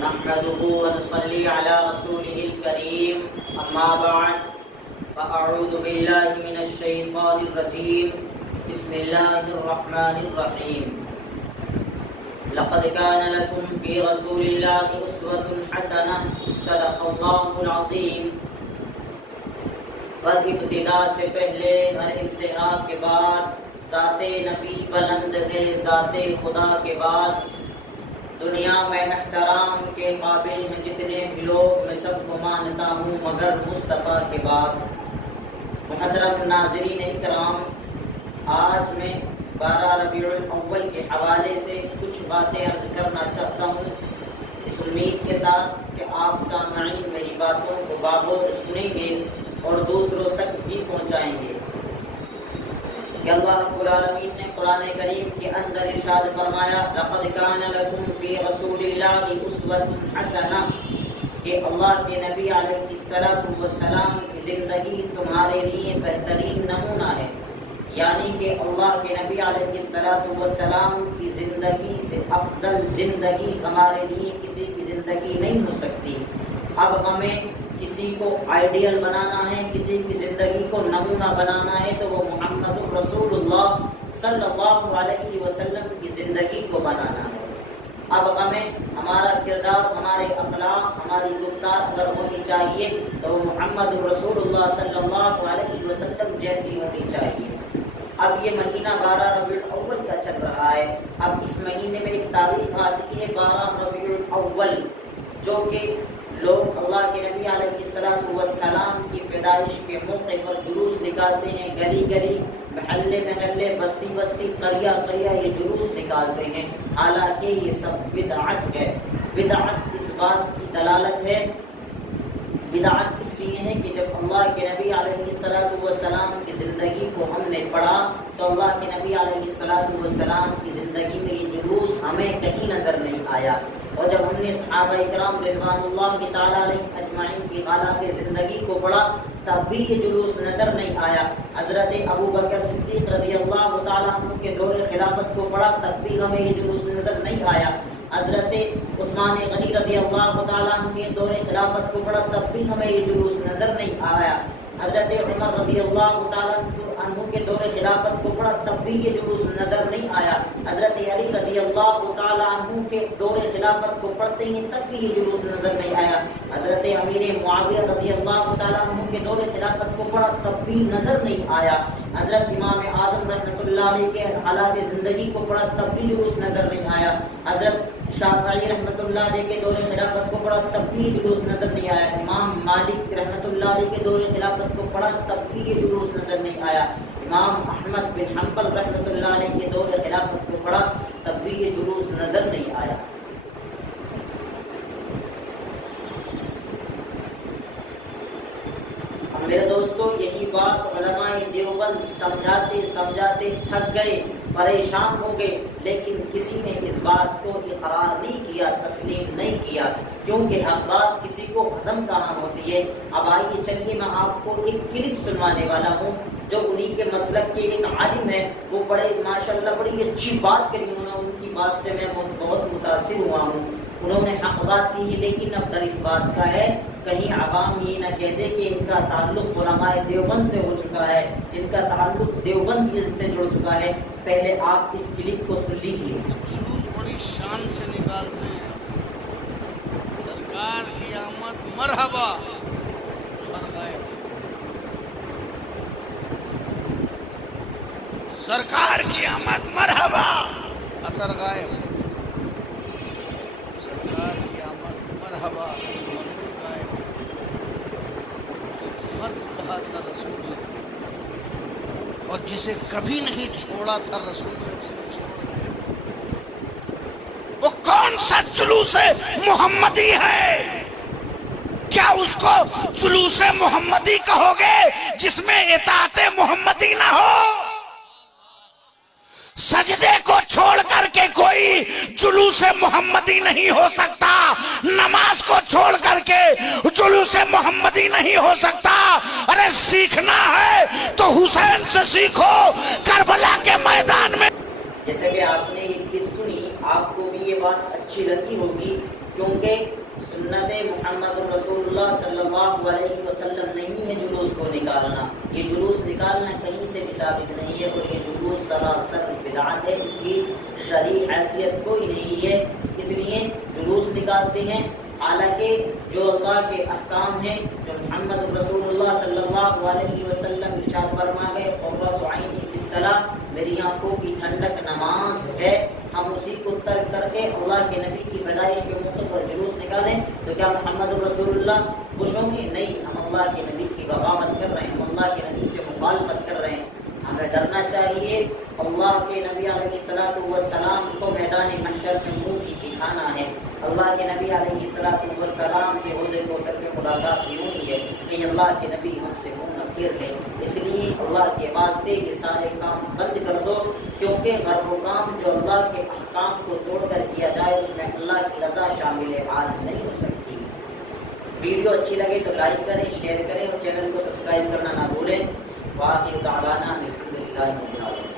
نحمده ونصلي على رسوله الكريم أما بعد فأعوذ بالله من الشيطان الرجيم بسم الله الرحمن الرحيم لقد كان لكم في رسول الله أسوة حسنة صدق الله العظيم. ہر ابتدا سے پہلے ہر انتہا کے بعد ذات نبی بلند ہے، ذات خدا کے بعد دنیا میں احترام کے قابل ہیں جتنے بھی لوگ، میں سب کو مانتا ہوں مگر مصطفیٰ کے بعد. محترم ناظرین اکرام، آج میں 12 ربیع الاول کے حوالے سے کچھ باتیں عرض کرنا چاہتا ہوں، اس امید کے ساتھ کہ آپ سامعین میری باتوں کو بغور سنیں گے اور دوسروں تک بھی پہنچائیں گے. کہ اللہ رب العالمین نے قرآن کریم کے اندر ارشاد فرمایا لقد کان لکم فی رسول اللہ اسوۃ حسنہ، کہ اللہ کے نبی علیہ السلام کی زندگی تمہارے لیے بہترین نمونہ ہے. یعنی کہ اللہ کے نبی علیہ السلام کی زندگی سے افضل زندگی ہمارے لیے کسی کی زندگی نہیں ہو سکتی. اب ہمیں کسی کو آئیڈیل بنانا ہے، کسی کی زندگی کو نمونہ بنانا ہے تو وہ محمد رسول اللہ صلی اللہ علیہ وسلم کی زندگی کو بنانا ہے. اب ہمیں ہمارا کردار، ہمارے اخلاق، ہماری گفتار اگر ہونی چاہیے تو وہ محمد رسول اللہ صلی اللہ علیہ وسلم جیسی ہونی چاہیے. اب یہ مہینہ 12 ربیع الاول کا چل رہا ہے. اب اس مہینے میں ایک تاریخ آتی ہے 12 ربیع الاول، جو کہ لوگ اللہ کے نبی علیہ السلام کی پیدائش کے موقع پر جلوس نکالتے ہیں. گلی گلی، محلے محلے، بستی بستی، قریہ قریہ یہ جلوس نکالتے ہیں. حالانکہ یہ سب بدعت ہے. بدعت اس بات کی دلالت ہے، بدعت اس لیے ہے کہ جب اللہ کے نبی علیہ السلام کی زندگی کو ہم نے پڑھا تو اللہ کے نبی علیہ السلام کی زندگی میں یہ جلوس ہمیں کہیں نظر نہیں آیا. اور جب ہم نے صحابہ اکرام رضوان اللہ تعالیٰ علیہ اجمعین کی حالات زندگی کو پڑھا تب بھی یہ جلوس نظر نہیں آیا. حضرت ابو بکر صدیق رضی اللہ تعالیٰ عنہ کے دور خلافت کو پڑھا تب بھی ہمیں یہ جلوس نظر نہیں آیا. حضرت عثمان غنی رضی اللہ تعالیٰ عنہ کے دور خلافت کو پڑھا تب بھی ہمیں یہ جلوس نظر نہیں آیا. حضرت عمر رضی اللہ تعالیٰ عنہ کے دور خلافت کو پڑھا تب بھی یہ جلوس نظر نہیں آیا. حضرت علی رضی اللہ تعالیٰ عنہ کے دور خلافت کو پڑھتے ہیں تب بھی یہ جلوس نظر نہیں آیا. حضرت امیر معاویہ رضی اللہ تعالیٰ عنہ کے دور خلافت کو پڑھا تب بھی نظر نہیں آیا. حضرت امام اعظم رحمۃ اللہ علیہ کے حالات زندگی کو پڑھا تب بھی جلوس نظر نہیں آیا. حضرت شافعی رحمۃ اللہ علیہ کے دور خلافت کو پڑھا تب بھی جلوس نظر نہیں آیا. امام مالک رحمۃ اللہ علیہ کے دور خلافت کو پڑھا تب بھی یہ جلوس نظر نہیں آیا. امام احمد بن حنبل رحمۃ اللہ علیہ کے دور خلافت کو پڑھا تب بھی یہ جلوس نظر نہیں آیا. میرے دوستو، یہی بات علماء دیوبند سمجھاتے سمجھاتے تھک گئے، پریشان ہو گئے، لیکن کسی نے اس بات کو اقرار نہیں کیا، تسلیم نہیں کیا، کیونکہ حق بات کسی کو ہضم کہاں ہوتی ہے. اب آئیے چلیے میں آپ کو ایک کلپ سنوانے والا ہوں جو انہی کے مسلک کے ایک عالم ہے. وہ بڑے ماشاءاللہ بڑی اچھی بات کری انہوں نے، ان کی بات سے میں بہت متاثر ہوا ہوں. انہوں نے حق بات کی، لیکن اب در اس بات کا ہے کہیں عوام یہ نہ کہہ دے کہ ان کا تعلق علماء دیوبند سے ہو چکا ہے، ان کا تعلق دیوبند سے جڑ چکا ہے. پہلے آپ اس کلپ کو سن لیجیے. جلوس بڑی شان سے نکالتے ہیں، سرکار کی آمد مرحبا، ہر غائب. سرکار کی آمد مرحبا، اثر غائب. سرکار کی آمد مرحبا، مغرب غائب. فرض کہا تھا رسول نے اور جسے کبھی نہیں چھوڑا تھا رسول نے اسے چھوڑ گئے. وہ کون سا جلوس محمدی ہے؟ کیا اس کو جلوس محمدی کہو گے جس میں اطاعت محمدی نہ ہو؟ سجدے کو چھوڑ کر کے کوئی جلوس محمدی نہیں ہو سکتا، نماز کو چھوڑ کر کے جلوس محمدی نہیں ہو سکتا. ارے سیکھنا ہے تو حسین سے سیکھو کربلا کے میدان میں. جیسے کہ آپ نے یہ کلپ سنی، آپ کو بھی یہ بات اچھی لگی ہوگی کیونکہ سنت محمد رسول اللہ صلی اللہ علیہ وسلم نہیں ہے جلوس کو نکالنا. یہ جلوس نکالنا کہیں سے بھی ثابت نہیں ہے، اور یہ جلوس سراسر بدعت ہے، اس کی شرعی حیثیت کوئی نہیں ہے. اس لیے جلوس نکالتے ہیں، حالانکہ جو اللہ کے احکام ہیں، جو محمد رسول اللہ صلی اللہ علیہ وسلم ارشاد فرما گئے، قرۃ عینی فی الصلاۃ، میری آنکھوں کی ٹھنڈک نماز ہے، ہم اسی کو ترک کر کے اللہ کے نبی کی پیدائش کے موقع پر جلوس نکالیں تو کیا محمد رسول اللہ خوش ہوں گے؟ نہیں، ہم اللہ کے نبی کی بغاوت کر رہے ہیں، ہم اللہ کے نبی سے مخالفت کر رہے ہیں. ہمیں ڈرنا چاہیے. اللہ کے نبی علیہ الصلوۃ والسلام کو میدان محشر میں منہ ہی دکھانا ہے. اللہ کے نبی علیہ الصلوۃ والسلام سے حوض کوثر میں ملاقات بھی ہونی ہے کہ اللہ کے نبی ہم سے منہ نہ پھیر لیں. اس لیے اللہ کے واسطے یہ سارے کام بند کر دو، کیونکہ ہر وہ کام جو اللہ کے احکام کو توڑ کر کیا جائے اس میں اللہ کی رضا شامل حال نہیں ہو سکتی. ویڈیو اچھی لگے تو لائک کریں، شیئر کریں اور چینل کو سبسکرائب کرنا نہ بھولیں. وآخر دعوانا الحمدللہ رب العالمین.